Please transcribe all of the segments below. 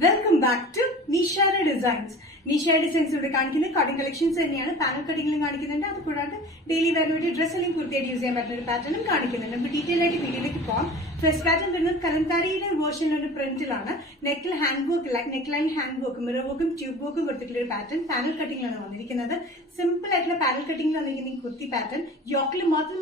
Welcome back to Nishara designs. Nishara designs ഇവിടെ കാണിക്കുന്ന cutting collections തന്നെയാണ്. പാനൽ കട്ടിംഗിലും കാണിക്കുന്നുണ്ട്. അതുകൂടാതെ ഡെയിലി വെയറിന് വേണ്ടി ഡ്രസ്സിലും കുർത്തിയായിട്ട് യൂസ് ചെയ്യാൻ പറ്റുന്ന ഒരു പാറ്റേണും കാണിക്കുന്നുണ്ട്. നമുക്ക് ഡീറ്റെയിൽ ആയിട്ട് വീഡിയോയിലേക്ക് പോകാം. ഫസ്റ്റ് പാറ്റേൺ വരുന്നത് കലംകാരിയുടെ വേർഷനിലൊരു പ്രിന്റിലാണ്. നെക്കിൽ hand work, neck line hand work, mirror വർക്കും ട്യൂബ് വർക്കും കൊടുത്തിട്ടുള്ള ഒരു പാറ്റേൺ പാനൽ കട്ടിംഗിലാണ് വന്നിരിക്കുന്നത്. സിമ്പിൾ ആയിട്ടുള്ള പാനൽ കട്ടിംഗിൽ വന്നിരിക്കുന്ന ഈ കുർത്തി പാറ്റേൺ യോക്കിൽ മാത്രം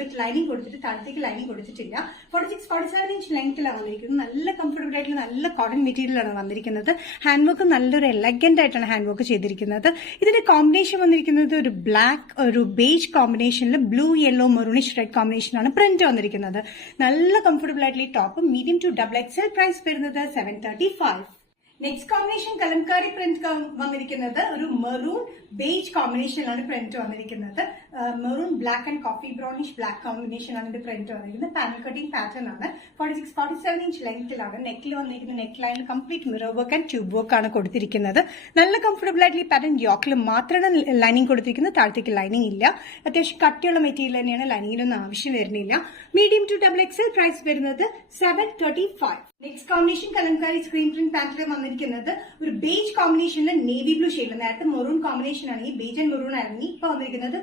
വിത്ത് ലൈനിങ് കൊടുത്തിട്ട് താഴത്തേക്ക് ലൈനിങ് കൊടുത്തിട്ടില്ല. 46-47 ഇഞ്ച് ലെങ്ത്തിലാണ് വന്നിരിക്കുന്നത്. നല്ല കംഫർട്ടബിൾ ആയിട്ടുള്ള നല്ല കോട്ടൺ മെറ്റീരിയലാണ് വന്നിരിക്കുന്നത്. ഹാൻഡ് വർക്ക് നല്ലൊരു എലഗന്റ് ആയിട്ടാണ് ഹാൻഡ് വർക്ക് ചെയ്തിരിക്കുന്നത്. ഇതിന്റെ കോമ്പിനേഷൻ വന്നിരിക്കുന്നത് ഒരു ബ്ലാക്ക്, ഒരു ബേജ് കോമ്പിനേഷനിൽ ബ്ലൂ, യെല്ലോ, മെറൂണിഷ് റെഡ് കോമ്പിനേഷനാണ് പ്രിന്റ് വന്നിരിക്കുന്നത്. നല്ല കംഫർട്ടബിൾ ആയിട്ടുള്ള ഈ top medium to double XL, price വരുന്നത് 735. നെക്സ്റ്റ് കോമ്പിനേഷൻ കലംകാരി പ്രിന്റ് വന്നിരിക്കുന്നത് ഒരു മെറൂൺ ബേജ് കോമ്പിനേഷനിലാണ് പ്രിന്റ് വന്നിരിക്കുന്നത്. Maroon black and coffee brownish black കോമ്പിനേഷനാണ് ഇത് പ്രിന്റ് വന്നിരിക്കുന്നത്. പാനൽ കട്ടിംഗ് പാറ്റേൺ ആണ്. 46-47 ഇഞ്ച് ലെങ്ത്തിലാണ്. നെക്കിൽ വന്നിരിക്കുന്ന നെക്ക് ലൈനിൽ complete mirror work and tube work ആണ് കൊടുത്തിരിക്കുന്നത്. നല്ല കംഫർട്ടബിൾ ആയിട്ടുള്ള ഈ പാറ്റേൺ യോക്കിൽ മാത്രമാണ് ലൈനിങ് കൊടുത്തിരിക്കുന്നത്. താഴത്തേക്ക് ലൈനിങ് ഇല്ല. അത്യാവശ്യം കട്ടിയുള്ള മെറ്റീരിയൽ തന്നെയാണ്. ലൈനിങ്ങിലൊന്നും ആവശ്യം വരുന്നില്ല. Medium to double XL, price വരുന്നത് 735. Next combination Kalamkari screen print pattern വന്നിരിക്കുന്നത് ഒരു ബേജ് കോമ്പിനേഷനിൽ നേവി ബ്ലൂ ഷെയ്ഡിൽ. നേരത്തെ മെറൂൺ കോമ്പിനേഷൻ ആണ്. ഈ ബേജ് ആൻഡ് മെറൂൺ ആയിരുന്നു. ഇപ്പൊ വന്നിരിക്കുന്നത്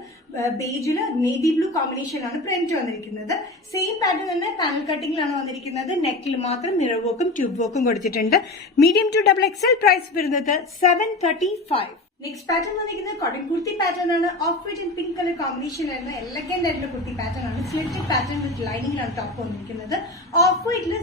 ബേജില് നേവി ബ്ലൂ കോമ്പിനേഷനാണ് പ്രിന്റ് വന്നിരിക്കുന്നത്. സെയിം പാറ്റേൺ തന്നെ പാനൽ കട്ടിംഗിലാണ് വന്നിരിക്കുന്നത്. നെക്കിൽ മാത്രം മിറർ വർക്കും ട്യൂബ് വർക്കും കൊടുത്തിട്ടുണ്ട്. Medium to double XL, price വരുന്നത് 735. നെക്സ്റ്റ് പാറ്റേൺ വന്നിരിക്കുന്നത് കോട്ടൺ കുർത്തി പാറ്റേൺ ആണ്. Off white and pink colour കോമ്പിനേഷനിലായിരുന്നു. എലഗന്റ് ആയിട്ടുള്ള കുർത്തി പാറ്റേൺ ആണ്. സ്ലിറ്റഡ് പാറ്റേൺ വിത്ത് ലൈനിങ്ങിലാണ് ടോപ്പ് വന്നിരിക്കുന്നത്. ഓഫ് വൈറ്റിൽ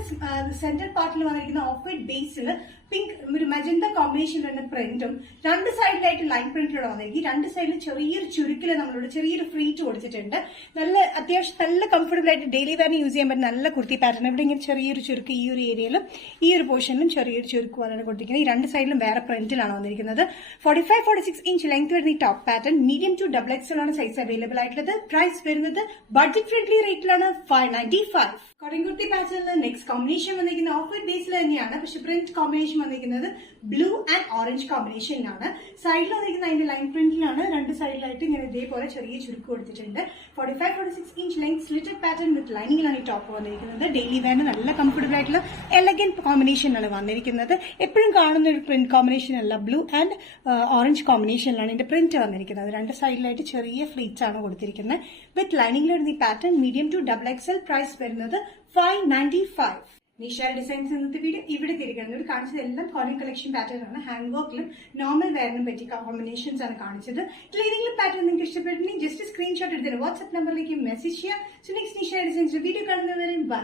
സെന്റർ പാർട്ടിൽ വന്നിരിക്കുന്ന ഓഫ് വൈറ്റ് ബേസിൽ പിങ്ക് ഒരു മജന്ത കോമ്പിനേഷൻ വരുന്ന പ്രിന്റും രണ്ട് സൈഡിലായിട്ട് ലൈൻ പ്രിന്റിലൂടെ വന്നിരിക്കും. രണ്ട് സൈഡിൽ ചെറിയൊരു ചുരുക്കിൽ നമ്മളോട് ചെറിയൊരു ഫ്രീറ്റ് കൊടുത്തിട്ടുണ്ട്. നല്ല അത്യാവശ്യം നല്ല കംഫർട്ടബിൾ ആയിട്ട് ഡെയിലി വെയറിന് യൂസ് ചെയ്യാൻ പറ്റുന്ന നല്ല കുർത്തി പാറ്റേൺ. ഇവിടെ ഇങ്ങനെ ചെറിയൊരു ചുരുക്ക് ഈ ഒരു ഏരിയയിലും ഈ ഒരു പോർഷനിലും ചെറിയൊരു ചുരുക്ക് പോലെയാണ് കൊടുത്തിരിക്കുന്നത്. ഈ രണ്ട് സൈഡിലും വേറെ പ്രിന്റിലാണ് വന്നിരിക്കുന്നത്. 45-46 ഇഞ്ച് ലെങ്ത് വരുന്ന ഈ top pattern medium to double XL ആണ് സൈസ് അവൈലബിൾ ആയിട്ടുള്ളത്. പ്രൈസ് വരുന്നത് ബഡ്ജറ്റ് ഫ്രണ്ട്ലി റേറ്റിലാണ് 595. കോട്ടൺ കുർത്തി പാറ്റേണിൽ നെക്സ്റ്റ് കോമ്പിനേഷൻ വന്നിരിക്കുന്നത് ഓഫ് വൈറ്റ് ബേസിൽ തന്നെയാണ്. പക്ഷെ പ്രിന്റ് കോമ്പിനേഷൻ വന്നിരിക്കുന്നത് ബ്ലൂ ആൻഡ് ഓറഞ്ച് കോമ്പിനേഷനിലാണ്. സൈഡിൽ വന്നിരിക്കുന്ന അതിന്റെ ലൈൻ പ്രിന്റിലാണ്. രണ്ട് സൈഡിലായിട്ട് ഇങ്ങനെ ഇതേപോലെ ചെറിയ ചുരുക്ക് കൊടുത്തിട്ടുണ്ട്. 45-46 inch length slitted pattern with ലൈനിങ്ങിലാണ് ഈ ടോപ്പ് വന്നിരിക്കുന്നത്. ഡെയിലി വെയറിന് നല്ല കംഫർട്ടബിൾ ആയിട്ടുള്ള എലഗന്റ് കോമ്പിനേഷനാണ് വന്നിരിക്കുന്നത്. എപ്പോഴും കാണുന്ന ഒരു പ്രിന്റ് കോമ്പിനേഷൻ അല്ല. ബ്ലൂ ആൻഡ് ഓറഞ്ച് കോമ്പിനേഷനിലാണ് ഇതിന്റെ പ്രിന്റ് വന്നിരിക്കുന്നത്. രണ്ട് സൈഡിലായിട്ട് ചെറിയ ഫ്ലീറ്റ്സ് ആണ് കൊടുത്തിരിക്കുന്നത്. വിത്ത് ലൈനിങ്ങിൽ വരുന്ന ഈ pattern medium to double XL, price വരുന്നത് 595. നിഷാര ഡിസൈൻസ് ഇന്നത്തെ വീഡിയോ ഇവിടെ തിരിക്കുന്നത് കാണിച്ചത് എല്ലാം കോട്ടൺ കളക്ഷൻ പാറ്റേൺ ആണ്. ഹാൻഡ് വർക്കിലും നോർമൽ വെയറിനും പറ്റിയ കോമ്പിനേഷൻസ് ആണ് കാണിച്ചത്. ഏതെങ്കിലും പാറ്റേൺ നിങ്ങൾക്ക് ഇഷ്ടപ്പെട്ടെങ്കിൽ ജസ്റ്റ് സ്ക്രീൻഷോട്ട് എടുത്തിട്ട് വാട്സ്ആപ്പ് നമ്പറിലേക്ക് മെസ്സേജ് ചെയ്യാം. So next Nishara designs video കാണുന്നവരെ ബൈ.